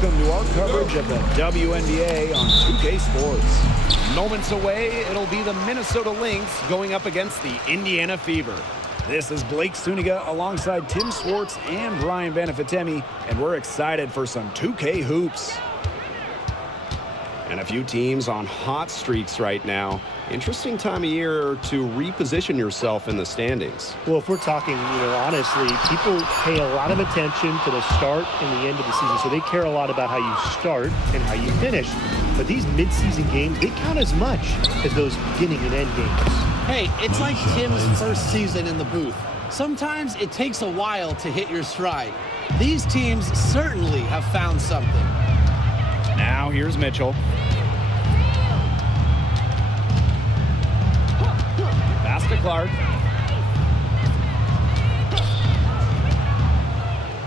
welcome to our coverage of the WNBA on 2K Sports. Moments away, it'll be the Minnesota Lynx going up against the Indiana Fever. This is Blake Suniga alongside Tim Swartz and Brian Banafitemi, and we're excited for some 2K hoops. And a few teams on hot streaks right now. Interesting time of year to reposition yourself in the standings. Well, if we're talking, honestly, people pay a lot of attention to the start and the end of the season. So they care a lot about how you start and how you finish. But these midseason games, they count as much as those beginning and end games. Hey, it's like Tim's first season in the booth. Sometimes it takes a while to hit your stride. These teams certainly have found something. Now here's Mitchell. Pass to Clark.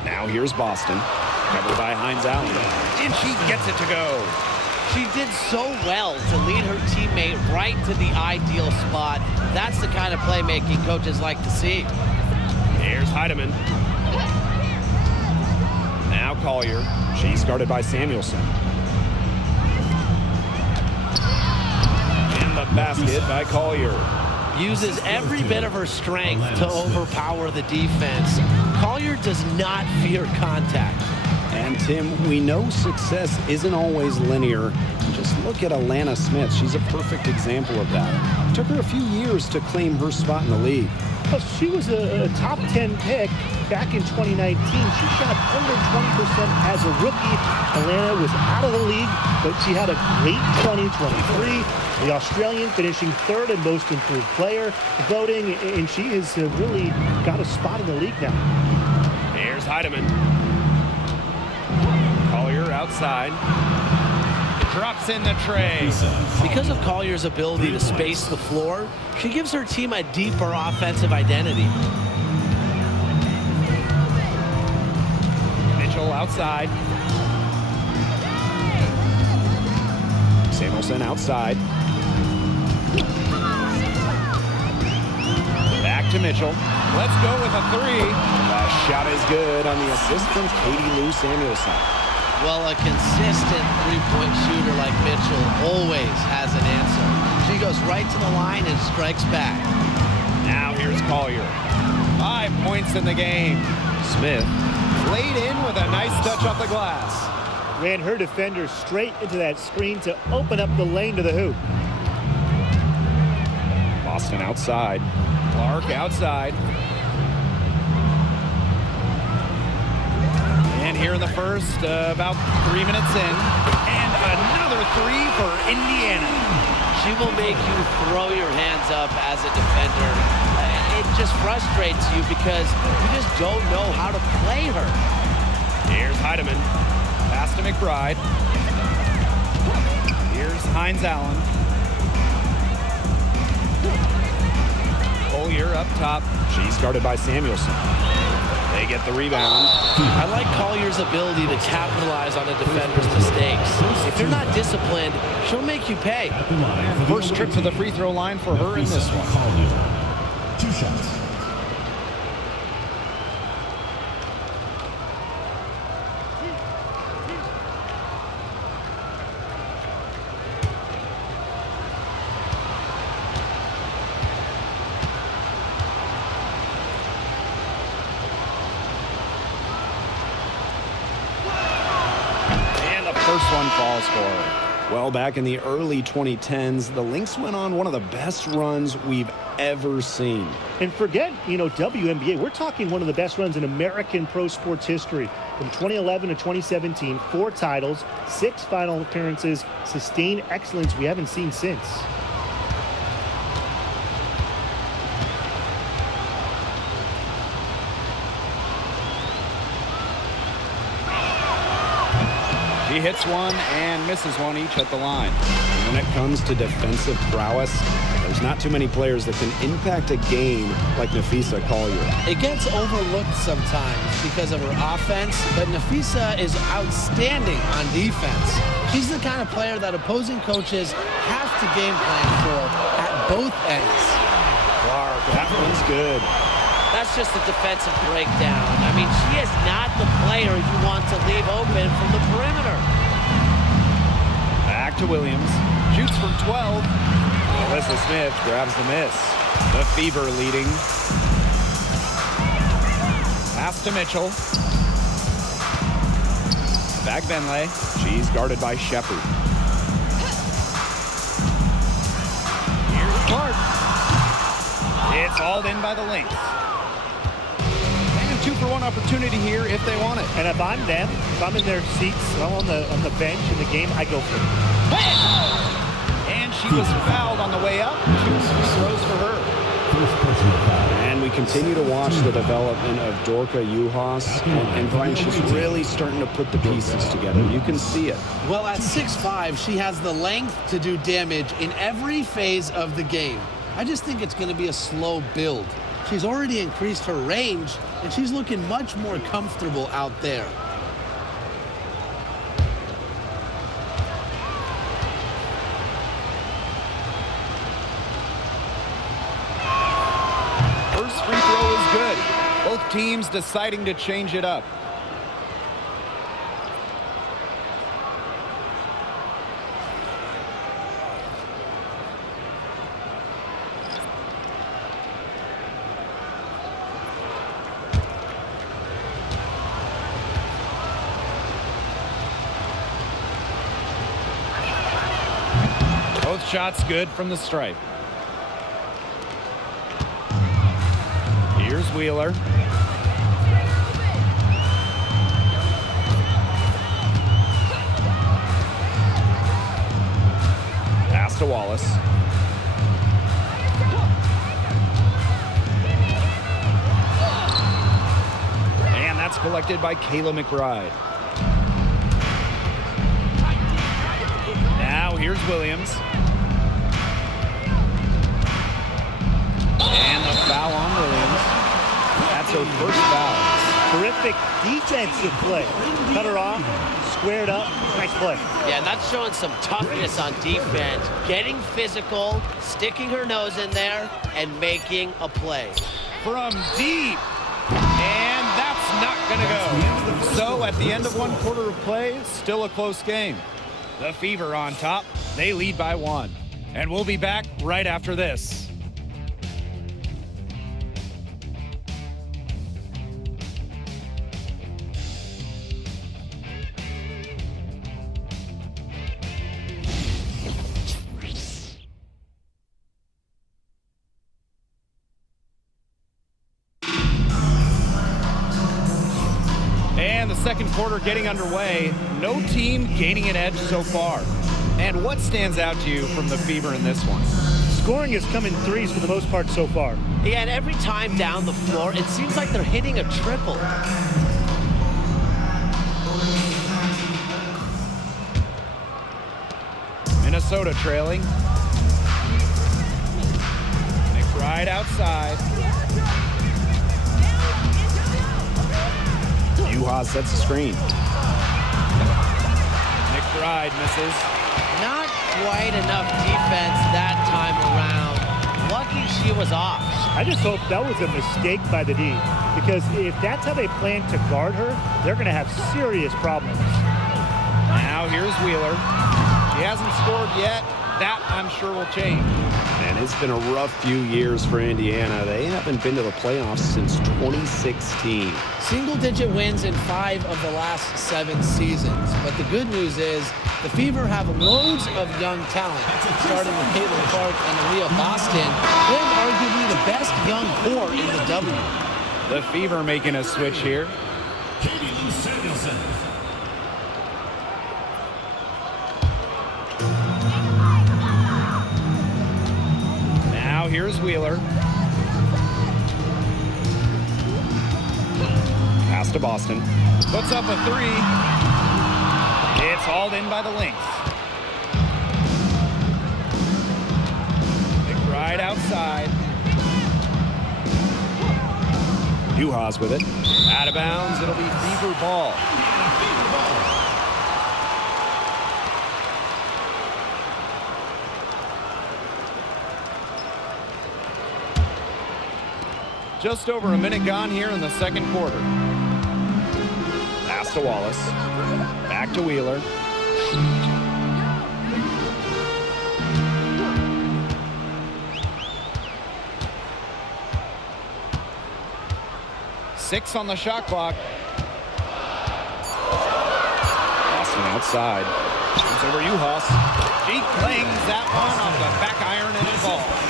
Now here's Boston. Covered by Hines Allen. And she gets it to go. She did so well to lead her teammate right to the ideal spot. That's the kind of playmaking coaches like to see. Here's Heidemann. Now Collier. She's guarded by Samuelson. And the basket by Collier. Uses every bit of her strength to overpower the defense. Collier does not fear contact. And Tim, we know success isn't always linear. Just look at Alana Smith. She's a perfect example of that. It took her a few years to claim her spot in the league. Well, she was a top 10 pick back in 2019. She shot under 20% as a rookie. Alana was out of the league, but she had a great 2023. The Australian finishing third in most improved player voting, and she has really got a spot in the league now. Here's Heidemann. Collier outside. Drops in the tray. Because of Collier's ability to space the floor, she gives her team a deeper offensive identity. Mitchell outside. Samuelson outside. Back to Mitchell. Let's go with a three. That shot is good on the assist from Katie Lou Samuelson. Well, a consistent three-point shooter like Mitchell always has an answer. She goes right to the line and strikes back. Now here's Collier. 5 points in the game. Smith laid in with a nice touch off the glass. Ran her defender straight into that screen to open up the lane to the hoop. Boston outside. Clark outside. And here in the first, about 3 minutes in. And another three for Indiana. She will make you throw your hands up as a defender. It just frustrates you because you just don't know how to play her. Here's Heidemann. Pass to McBride. Here's Hines Allen. Collier up top. She's guarded by Samuelson. They get the rebound. I like Collier's ability to capitalize on a defender's mistakes. If you're not disciplined, she'll make you pay. First trip to the free throw line for her in this one. 2 shots. First one falls for her. Well, back in the early 2010s, the Lynx went on one of the best runs we've ever seen. And forget, WNBA, we're talking one of the best runs in American pro sports history. From 2011 to 2017, 4 titles, 6 final appearances, sustained excellence we haven't seen since. He hits one and misses one each at the line. And when it comes to defensive prowess, there's not too many players that can impact a game like Nafisa Collier. It gets overlooked sometimes because of her offense, but Nafisa is outstanding on defense. She's the kind of player that opposing coaches have to game plan for at both ends. Clark, that one's good. That's just a defensive breakdown. I mean, she is not the player you want to leave open from the perimeter. Back to Williams. Shoots from 12. Alyssa Smith grabs the miss. The Fever leading. Pass to Mitchell. Back Benley. She's guarded by Shepard. Here's Clark. It's hauled in by the Lynx. And 2-for-1 opportunity here if they want it. And if I'm them, if I'm in their seats, I'm on the bench in the game, I go for it. And she was fouled on the way up. 2 free throws for her. And we continue to watch the development of Dorka Juhas. And Brian, she's really starting to put the pieces together. You can see it. Well, at 6'5", she has the length to do damage in every phase of the game. I just think it's going to be a slow build. She's already increased her range, and she's looking much more comfortable out there. First free throw is good. Both teams deciding to change it up. Both shots good from the stripe. Here's Wheeler. Pass to Wallace. And that's collected by Kayla McBride. Now here's Williams. And the foul on Williams. That's her first foul. Terrific defensive play. Cut her off, squared up, nice play. Yeah, and that's showing some toughness on defense. Getting physical, sticking her nose in there, and making a play. From deep. And that's not going to go. So at the end of one quarter of play, still a close game. The Fever on top. They lead by 1. And we'll be back right after this. And the second quarter getting underway. No team gaining an edge so far. And what stands out to you from the Fever in this one? Scoring has come in threes for the most part so far. Yeah, and every time down the floor, it seems like they're hitting a triple. Minnesota trailing. McBride outside. Juha sets the screen. McBride misses. Not quite enough defense that time around. Lucky she was off. I just hope that was a mistake by the D, because if that's how they plan to guard her, they're going to have serious problems. Now here's Wheeler. She hasn't scored yet. That, I'm sure, will change. And it's been a rough few years for Indiana. They haven't been to the playoffs since 2016. Single-digit wins in 5 of the last 7 seasons. But the good news is the Fever have loads of young talent, starting with Caitlin Clark and Aaliyah Boston. They have arguably the best young core in the W. The Fever making a switch here. Now here's Wheeler. Pass to Boston. Puts up a 3. It's hauled in by the Lynx. McBride outside. Juhas with it. Out of bounds. It'll be Fever ball. Just over a minute gone here in the second quarter. Pass to Wallace. Back to Wheeler. Six on the shot clock. Austin outside. It's over Uhas. She clings that one off the back iron and it's ball.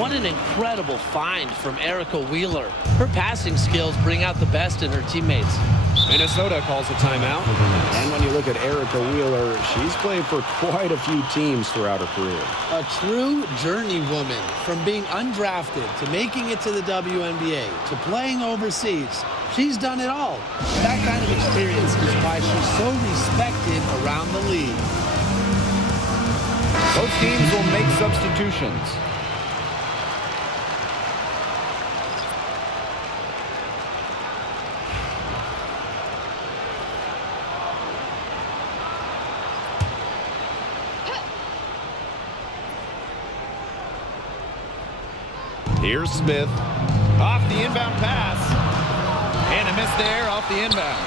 What an incredible find from Erica Wheeler. Her passing skills bring out the best in her teammates. Minnesota calls a timeout. And when you look at Erica Wheeler, she's played for quite a few teams throughout her career. A true journeywoman, from being undrafted to making it to the WNBA to playing overseas. She's done it all. That kind of experience is why she's so respected around the league. Both teams will make substitutions. Here's Smith. Off the inbound pass. And a miss there off the inbound.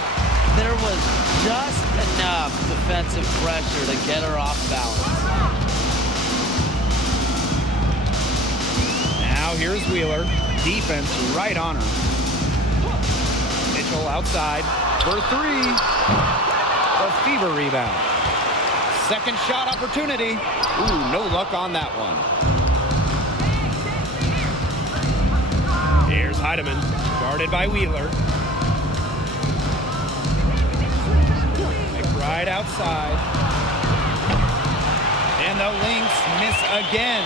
There was just enough defensive pressure to get her off balance. Now here's Wheeler. Defense right on her. Mitchell outside for three. A Fever rebound. Second shot opportunity. Ooh, no luck on that one. Here's Heidemann, guarded by Wheeler. McBride outside. And the Lynx miss again.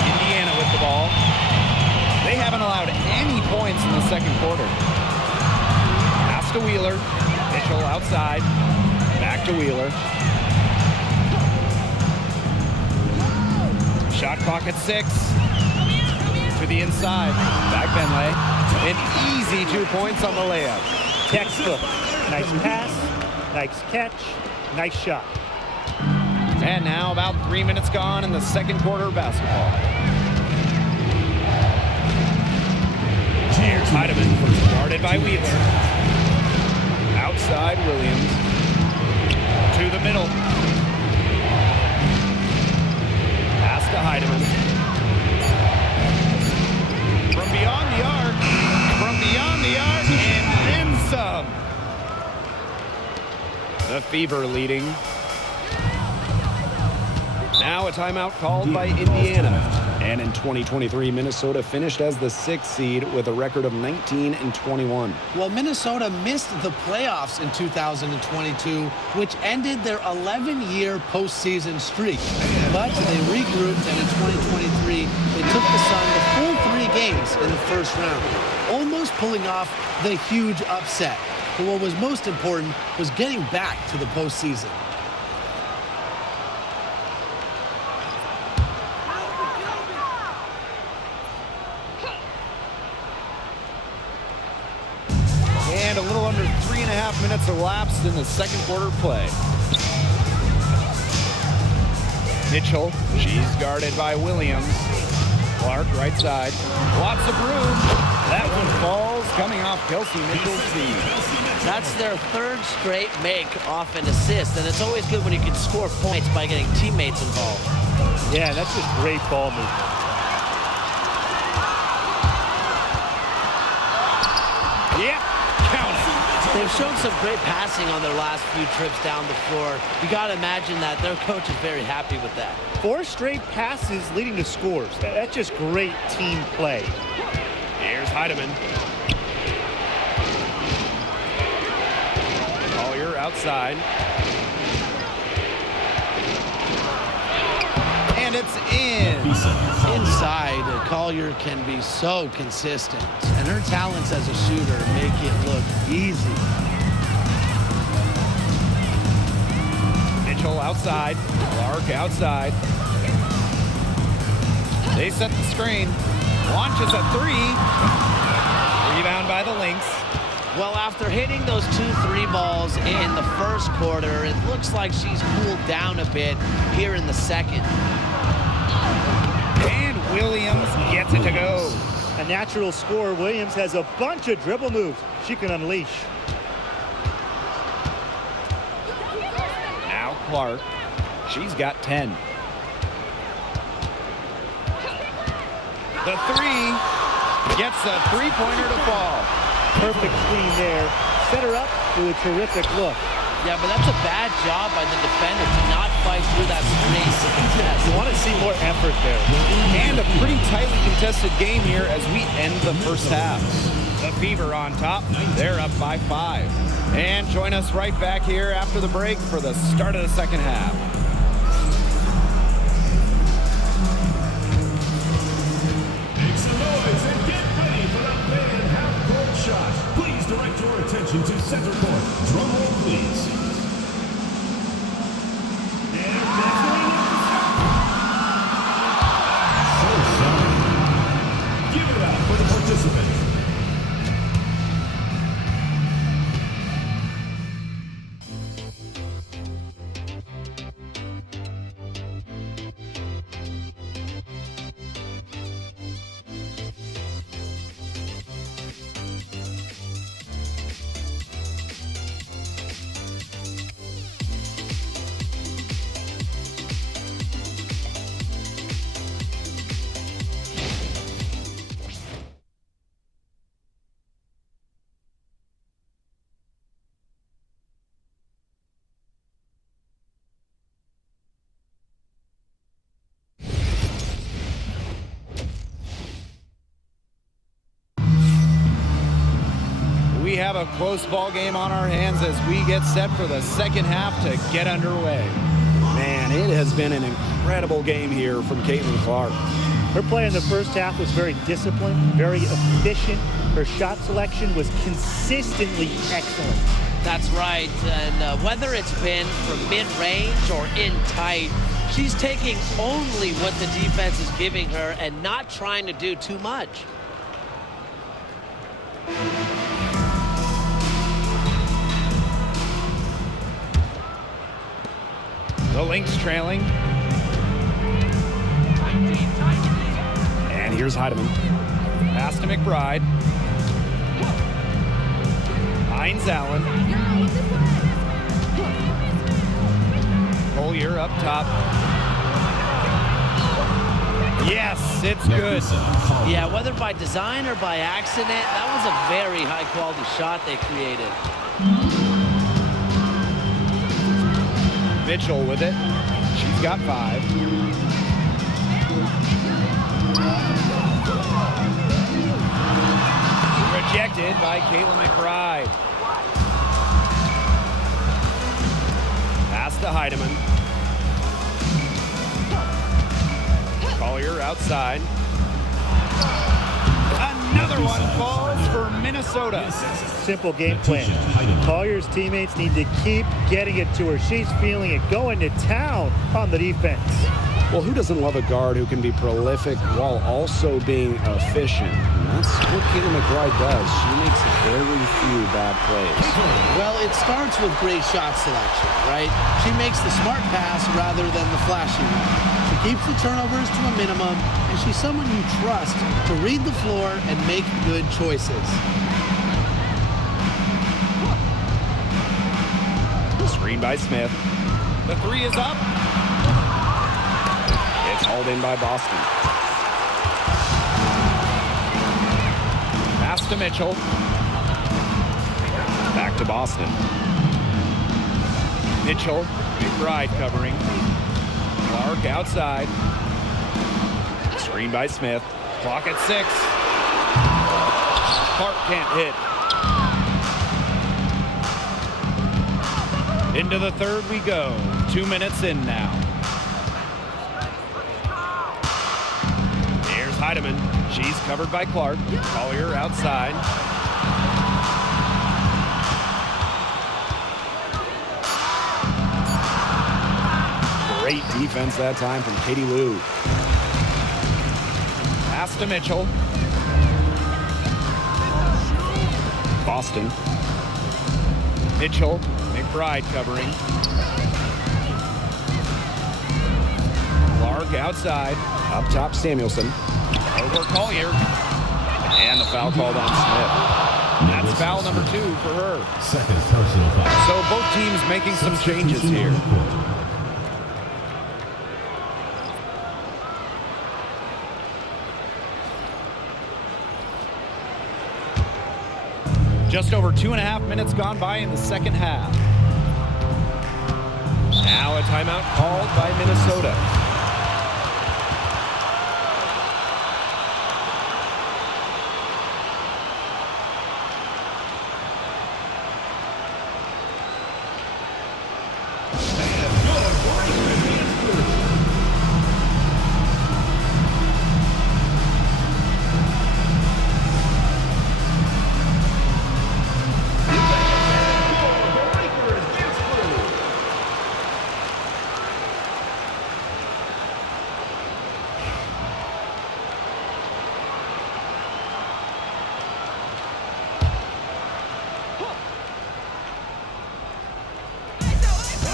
Indiana with the ball. They haven't allowed any points in the second quarter. Pass to Wheeler. Mitchell outside. Back to Wheeler. Shot clock at 6. To the inside. Back Benley. An easy 2 points on the layup. Textbook. Nice pass, nice catch, nice shot. And now about 3 minutes gone in the second quarter of basketball. Here's Heidemann, guarded by Wheeler. Outside Williams. To the middle. Pass to Heidemann. From beyond the arc. From beyond the arc. And then some. The Fever leading. Now a timeout called by Indiana. And in 2023, Minnesota finished as the 6th seed with a record of 19-21. Well, Minnesota missed the playoffs in 2022, which ended their 11-year postseason streak. But they regrouped, and in 2023, they took the Sun to full 3 games in the first round, almost pulling off the huge upset. But what was most important was getting back to the postseason. And a little under 3.5 minutes elapsed in the second quarter play. Mitchell, she's guarded by Williams. Clark, right side. Lots of room. That one falls, coming off Kelsey Mitchell's feet. That's their 3rd straight make off an assist, and it's always good when you can score points by getting teammates involved. Yeah, that's just great ball movement. Yep, count it. They've shown some great passing on their last few trips down the floor. You got to imagine that their coach is very happy with that. 4 straight passes leading to scores. That's just great team play. Here's Heidemann. Collier outside. And it's in. Inside, Collier can be so consistent, and her talents as a shooter make it look easy. Mitchell outside. Clark outside. They set the screen. Launches a 3. Rebound by the Lynx. Well, after hitting those 2 3 balls in the first quarter, it looks like she's cooled down a bit here in the second. And Williams gets it to go. A natural scorer, Williams has a bunch of dribble moves she can unleash. Now Clark. She's got 10. The three gets a three-pointer to fall. Perfect screen there. Set her up with a terrific look. Yeah, but that's a bad job by the defender to not fight through that screen to contest. You want to see more effort there. And a pretty tightly contested game here as we end the first half. The Fever on top. They're up by 5. And join us right back here after the break for the start of the second half. Make some noise and get ready for the fan half-court shot. Please direct your attention to center court. Drum roll, please. And measuring so sorry. Give it up for the participant. We have a close ball game on our hands as we get set for the second half to get underway. Man, it has been an incredible game here from Caitlin Clark. Her play in the first half was very disciplined, very efficient. Her shot selection was consistently excellent. That's right, and whether it's been from mid-range or in tight, she's taking only what the defense is giving her and not trying to do too much. The Lynx trailing. And here's Heidemann. Pass to McBride. Hines Allen. Collier up top. Yes, it's good. Yeah, whether by design or by accident, that was a very high-quality shot they created. Mitchell with it. She's got 5. Rejected by Kayla McBride. Pass to Heidemann. Collier outside. Another one falls for Minnesota. Simple game plan. Collier's teammates need to keep getting it to her. She's feeling it, going to town on the defense. Well, who doesn't love a guard who can be prolific while also being efficient? And that's what Kayla McBride does. She makes very few bad plays. Well, it starts with great shot selection, right? She makes the smart pass rather than the flashy one. She keeps the turnovers to a minimum, and she's someone you trust to read the floor and make good choices. Screen by Smith. The 3 is up. It's hauled in by Boston. Pass to Mitchell. Back to Boston. Mitchell, McBride covering. Clark outside. Screen by Smith. Clock at 6. Clark can't hit. Into the third we go. 2 minutes in now. Here's Heidemann. She's covered by Clark. Collier outside. Great defense that time from Katie Lou. Pass to Mitchell. Boston. Mitchell. McBride covering. Clark outside. Up top, Samuelson. Over Collier. And the foul called on Smith. That's foul number 2 for her. Second personal foul. So both teams making some changes here. Just over 2.5 minutes gone by in the second half. Now a timeout called by Minnesota.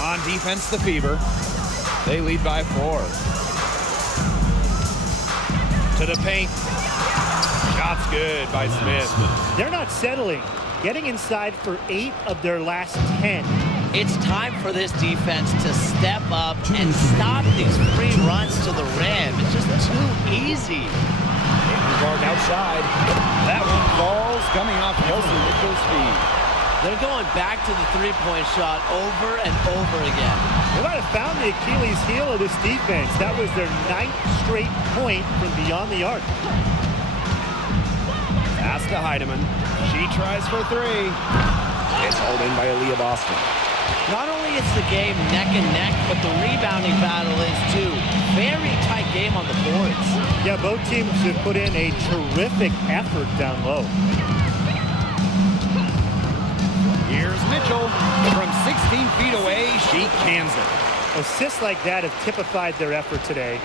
On defense, the Fever. They lead by 4. To the paint. Shot's good by Smith. They're not settling. Getting inside for 8 of their last 10. It's time for this defense to step up and stop these free runs to the rim. It's just too easy. Guard outside. That one falls, coming off Kelsey Mitchell's feet. They're going back to the three-point shot over and over again. They might have found the Achilles heel of this defense. That was their 9th straight point from beyond the arc. Pass to Heidemann. She tries for 3. It's hauled in by Aaliyah Boston. Not only is the game neck and neck, but the rebounding battle is too. Very tight game on the boards. Yeah, both teams have put in a terrific effort down low. Here's Mitchell. From 16 feet away, she cans it. Assists like that have typified their effort today.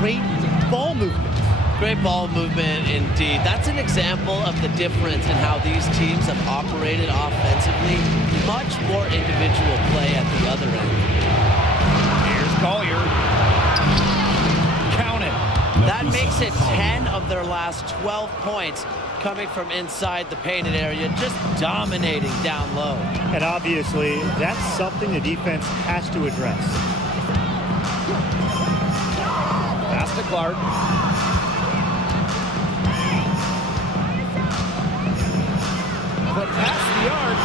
Great ball movement. Great ball movement indeed. That's an example of the difference in how these teams have operated offensively. Much more individual play at the other end. Here's Collier. Count it. That makes it 10 of their last 12 points coming from inside the painted area, just dominating down low. And obviously, that's something the defense has to address. Pass to Clark. From past the arc.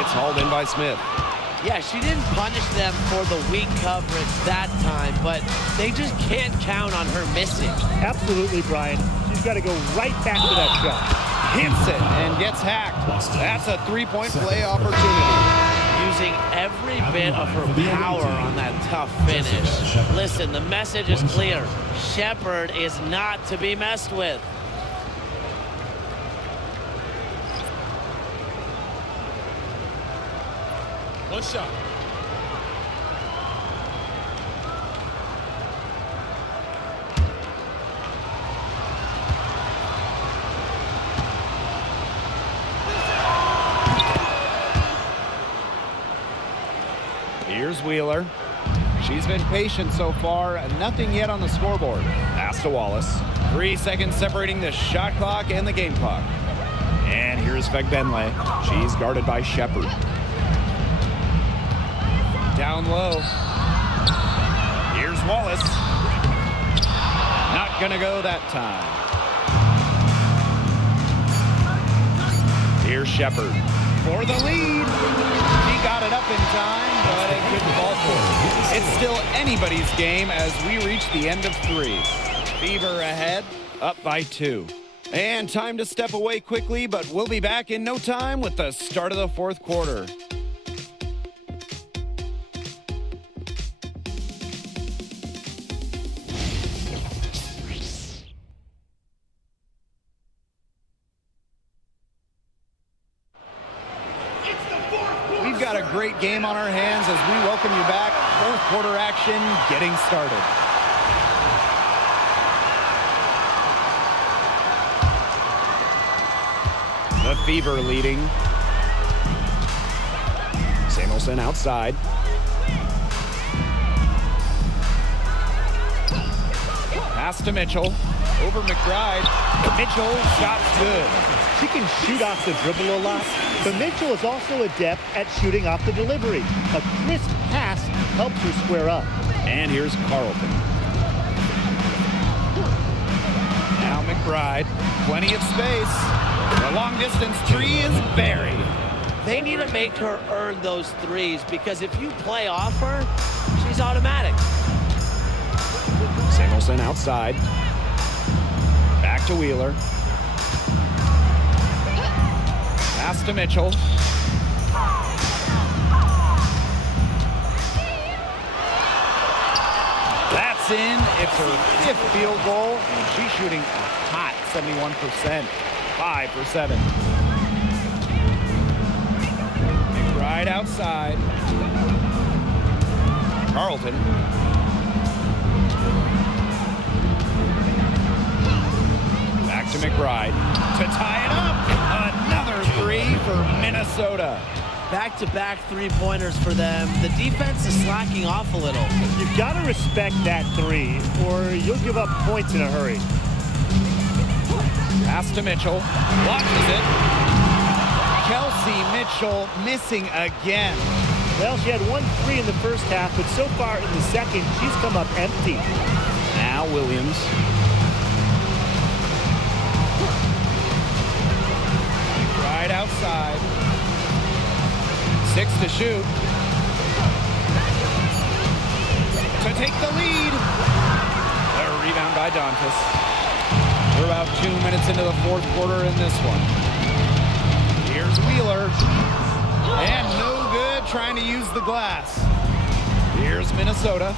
It's hauled in by Smith. Yeah, she didn't punish them for the weak coverage that time, but they just can't count on her missing. Absolutely, Brian. She's got to go right back to that shot. Hits it and gets hacked. That's a 3-point play opportunity. Using every bit of her power on that tough finish. Listen, the message is clear. Shepherd is not to be messed with. One shot. Here's Wheeler. She's been patient so far. Nothing yet on the scoreboard. Pass to Wallace. 3 seconds separating the shot clock and the game clock. And here's Fegbenle. She's guarded by Shepherd. Down low. Here's Wallace. Not gonna go that time. Here's Shepherd for the lead. He got it up in time, but it couldn't fall for it. It's still anybody's game as we reach the end of 3. Fever ahead, up by 2. And time to step away quickly, but we'll be back in no time with the start of the 4th quarter. We've got a great game on our hands as we welcome you back. 4th quarter action getting started. The Fever leading. Samuelson outside. Pass to Mitchell. over McBride. Mitchell, shot's good. She can shoot off the dribble a lot, but Mitchell is also adept at shooting off the delivery. A crisp pass helps her square up. And here's Carlton. Now McBride, plenty of space. The long distance three is buried. They need to make her earn those threes because if you play off her, she's automatic. Samuelson outside. Back to Wheeler. Pass to Mitchell. That's in. It's her fifth field goal, and she's shooting a hot 71%. 5 for 7. McBride outside. Carlton. Back to McBride to tie it up. Another three for Minnesota. Back-to-back three-pointers for them. The defense is slacking off a little. You've got to respect that three, or you'll give up points in a hurry. Pass to Mitchell. Launches it. Kelsey Mitchell missing again. Well, she had 1 3 in the first half, but so far in the second, she's come up empty. Now Williams. Right outside. 6 to shoot. To take the lead. A rebound by Dantas. We're about 2 minutes into the fourth quarter in this one. Here's Wheeler. And no good trying to use the glass. Here's Minnesota.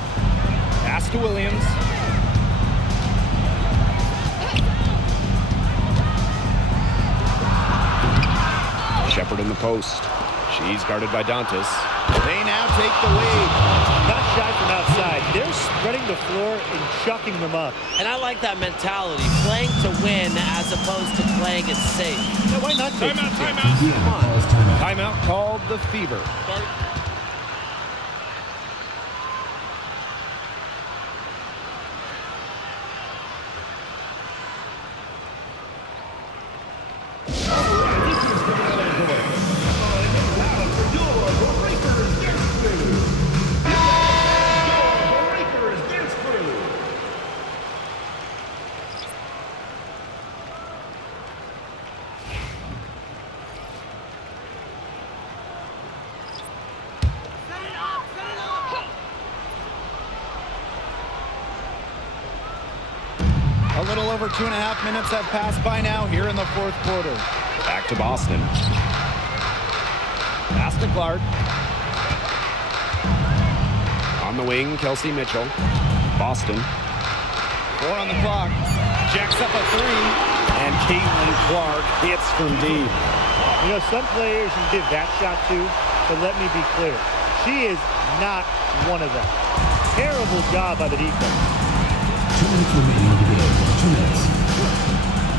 Pass to Williams. Shepard in the post. She's guarded by Dantas. They now take the lead. Not shy from outside. They're spreading the floor and chucking them up. And I like that mentality, playing to win as opposed to playing it safe. Yeah, why not take some Timeout. Timeout called the Fever. A little over 2.5 minutes have passed by now here in the fourth quarter. Back to Boston. Pass to Clark. On the wing, Kelsey Mitchell. Boston. 4 on the clock. Jacks up a 3. And Caitlin Clark hits from deep. You know, some players you give that shot to, but let me be clear. She is not one of them. Terrible job by the defense. 2 minutes remaining in the game. 2 minutes.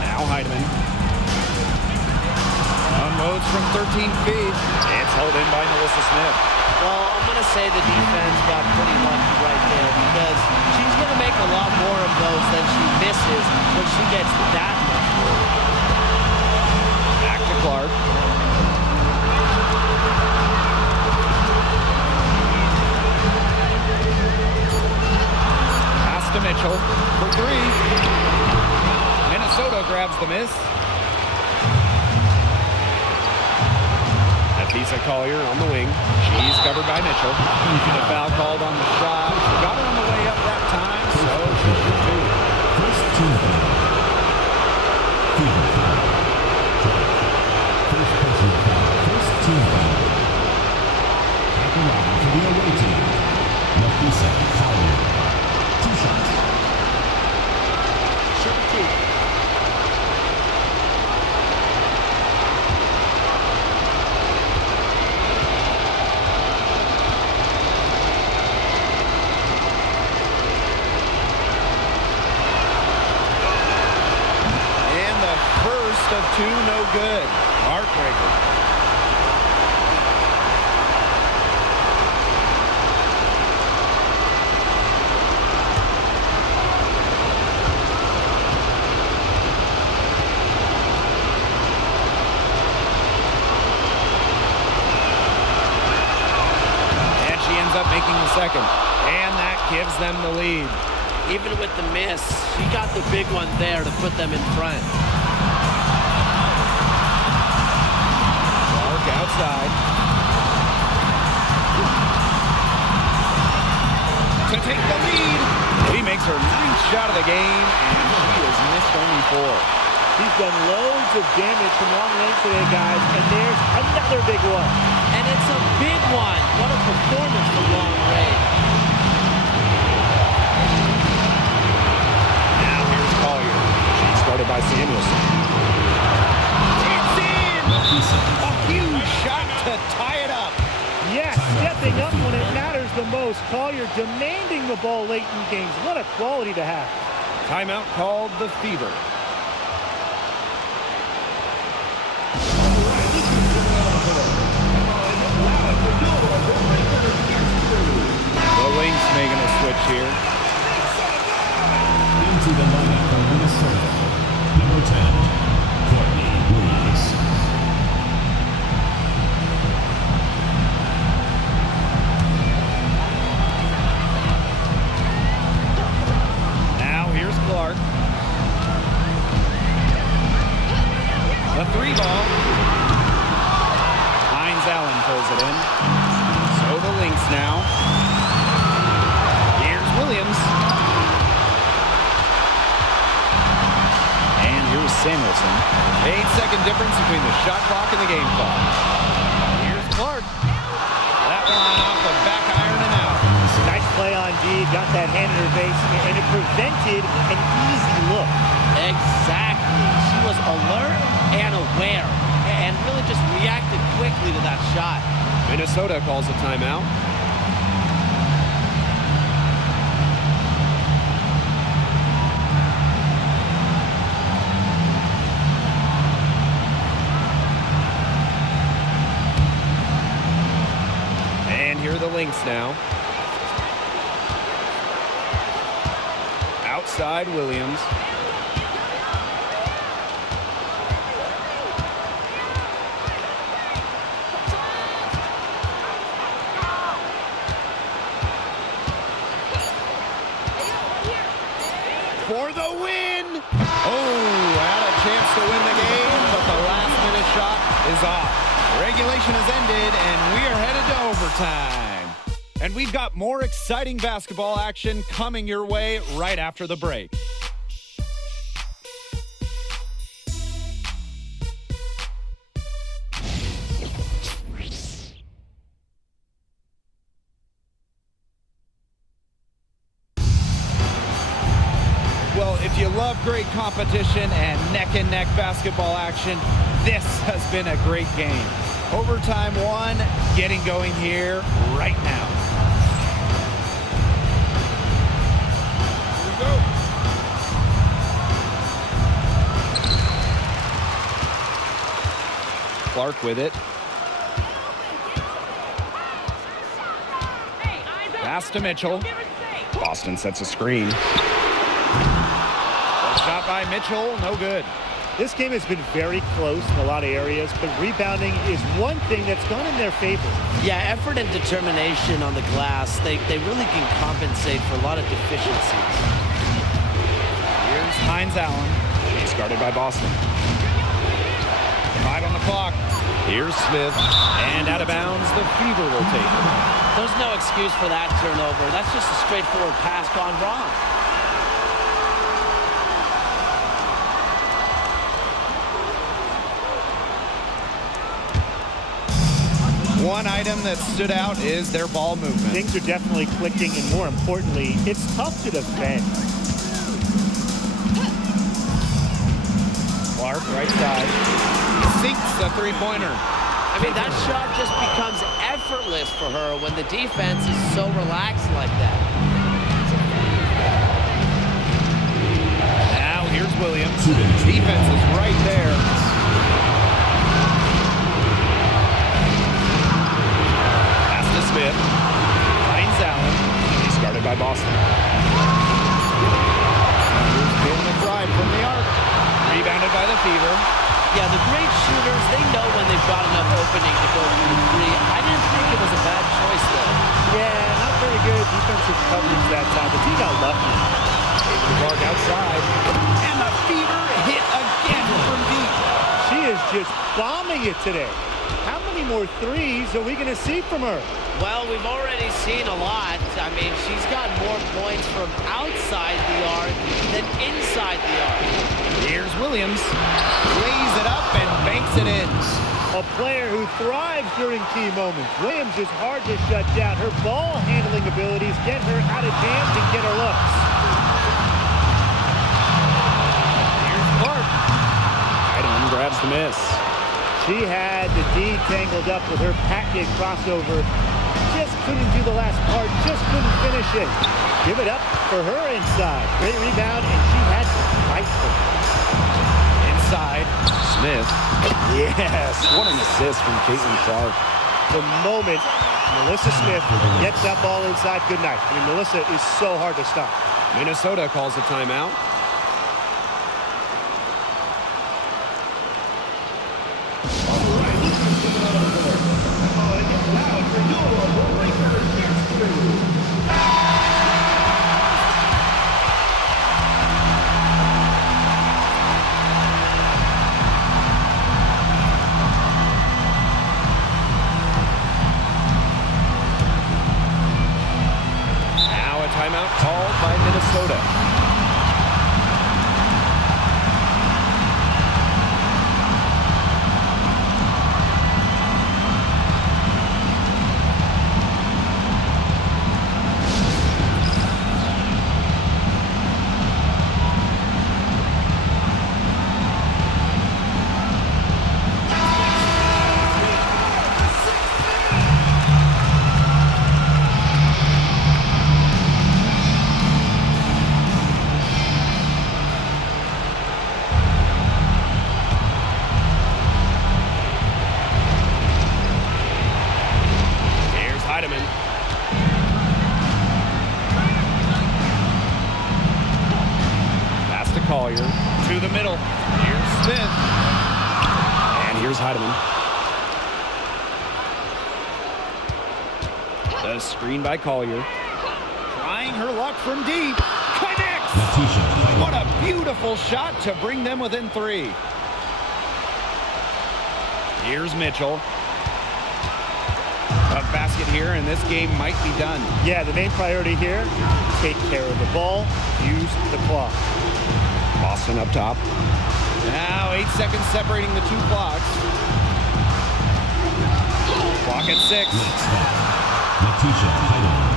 Now Heidemann. Unloads from 13 feet. It's held in by Melissa Smith. Well, I'm going to say the defense got pretty lucky right there because she's going to make a lot more of those than she misses when she gets that much more. Back to Clark. Pass to Mitchell for 3. Minnesota grabs the miss. Lisa Collier on the wing. She's covered by Mitchell. A foul called on the shot. Got her on the way up that time, so she'll shoot 2. First team foul. Fever foul. First personal foul. First team foul. Back around for the away team. Lisa Collier. 2 shots. Shoot 2. Of 2, no good. Heartbreaker. second. And that gives them the lead. Even with the miss, he got the big one there to put them in front. Clark outside. To take the lead. He makes her 9th shot of the game, and she has missed only 4. He's done loads of damage from long range today, guys, and there's another big one. And it's a big one. What a performance from long range. Now here's Collier. She's started by Samuelson. It's in! A huge shot to tie it up. Yes, stepping up when it matters the most. Collier demanding the ball late in games. What a quality to have. Timeout called the Fever. The Lynx making a switch here. Into the lineup for Minnesota, number 10, Courtney Williams. Now here's Clark. The 3 ball. Hines Allen pulls it in. So the Lynx now. Here's Williams. And here's Samuelson. 8-second difference between the shot clock and the game clock. Here's Clark. That one off the back iron and out. Nice play on D. Got that hand in her face, and it prevented an easy look. Exactly. She was alert and aware and really just reacted quickly to that shot. Minnesota calls a timeout. And here are the Lynx now. Outside Williams. For the win! Oh, had a chance to win the game, but the last-minute shot is off. Regulation has ended, and we are headed to overtime. And we've got more exciting basketball action coming your way right after the break. Well, if you love great competition and neck-and-neck basketball action, this has been a great game. Overtime 1, getting going here right now. Here we go. Clark with it. Pass to Mitchell. Boston sets a screen. Shot by Mitchell, no good. This game has been very close in a lot of areas, but rebounding is one thing that's gone in their favor. Yeah, effort and determination on the glass, they really can compensate for a lot of deficiencies. Here's Hines Allen. He's guarded by Boston. 5 on the clock. Here's Smith. And out of bounds, the Fever will take it. There's no excuse for that turnover. That's just a straightforward pass gone wrong. One item that stood out is their ball movement. Things are definitely clicking, and more importantly, it's tough to defend. Clark, right side. Sinks a three-pointer. I mean, that shot just becomes effortless for her when the defense is so relaxed like that. Now here's Williams. Defense is right there. Pass to Smith. Hines Allen. He's guarded by Boston. Here's Taylor McBride from the arc. Rebounded by the Fever. Yeah, the great shooters, they know when they've got enough opening to go through the three. I didn't think it was a bad choice, though. Yeah, not very good defensive coverage that time. The team got lucky. Clark outside. And the Fever hit again from deep. She is just bombing it today. How many more threes are we going to see from her? Well, we've already seen a lot. I mean, she's got more points from outside the arc than inside the arc. Here's Williams. Lays it up and banks it in. A player who thrives during key moments. Williams is hard to shut down. Her ball handling abilities get her out of jams and get her looks. Here's Clark. Heidemann grabs the miss. She had the D tangled up with her packet crossover. Just couldn't do the last part. Just couldn't finish it. Give it up for her inside. Great rebound, and she had to fight for it. Inside. Smith. Yes, what an assist from Caitlin Clark. The moment Melissa Smith gets that ball inside, good night. I mean, Melissa is so hard to stop. Minnesota calls a timeout. Timeout called by Minnesota. Collier to the middle. Here's Smith. And here's Heidemann. The screen by Collier. Trying her luck from deep. Connects! What a beautiful shot to bring them within 3. Here's Mitchell. A basket here, and this game might be done. Yeah, the main priority here, take care of the ball, use the clock. Boston up top. Now 8 seconds separating the 2 clocks. Clock at 6. Letitia Heidemann.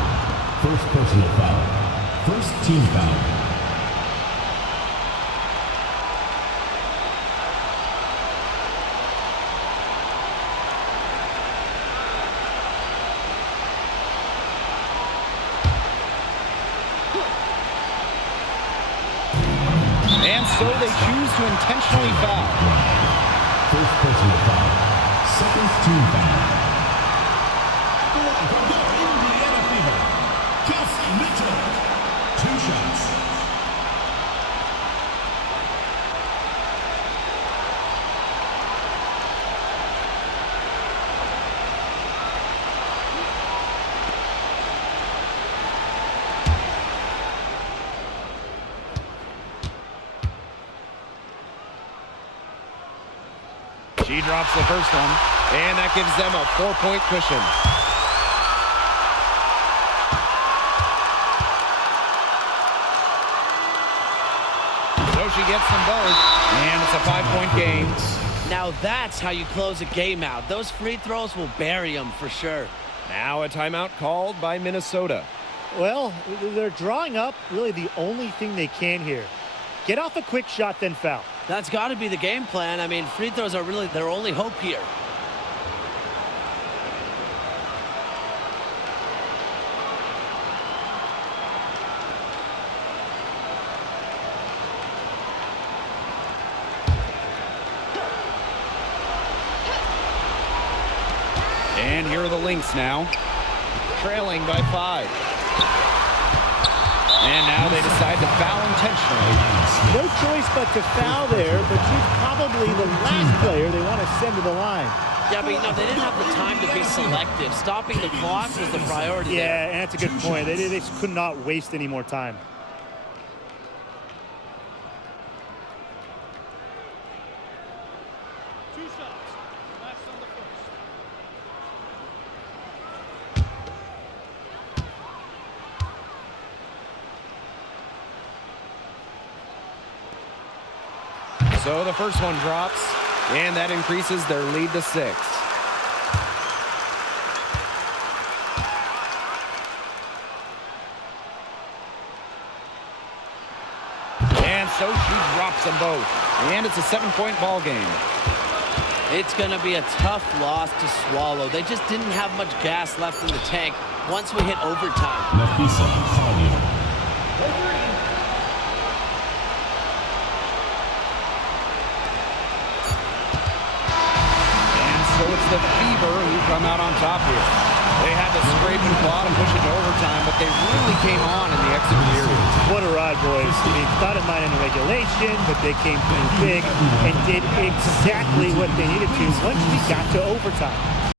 First personal foul. First team foul. And so they choose to intentionally foul. First personal foul. Second team foul. From the Indiana Fever, Kelsey Mitchell. 2 shots. She drops the first one, and that gives them a 4-point cushion. So she gets them both, and it's a 5-point game. Now that's how you close a game out. Those free throws will bury them for sure. Now a timeout called by Minnesota. Well, they're drawing up really the only thing they can here. Get off a quick shot, then foul. That's got to be the game plan. I mean, free throws are really their only hope here. And here are the Lynx now, trailing by 5. And now they decide to foul intentionally. No choice but to foul there, but she's probably the last player they want to send to the line. Yeah, but they didn't have the time to be selective. Stopping the clock was the priority there. Yeah, and that's a good point. They just could not waste any more time. So the first one drops, and that increases their lead to 6. And so she drops them both. And it's a 7-point ball game. It's going to be a tough loss to swallow. They just didn't have much gas left in the tank once we hit overtime. Nafisa Collier. So it's the Fever who come out on top here. They had to scrape and claw to push it to overtime, but they really came on in the extra period. What a ride, boys. They thought it might in regulation, but they came through big and did exactly what they needed to once we got to overtime.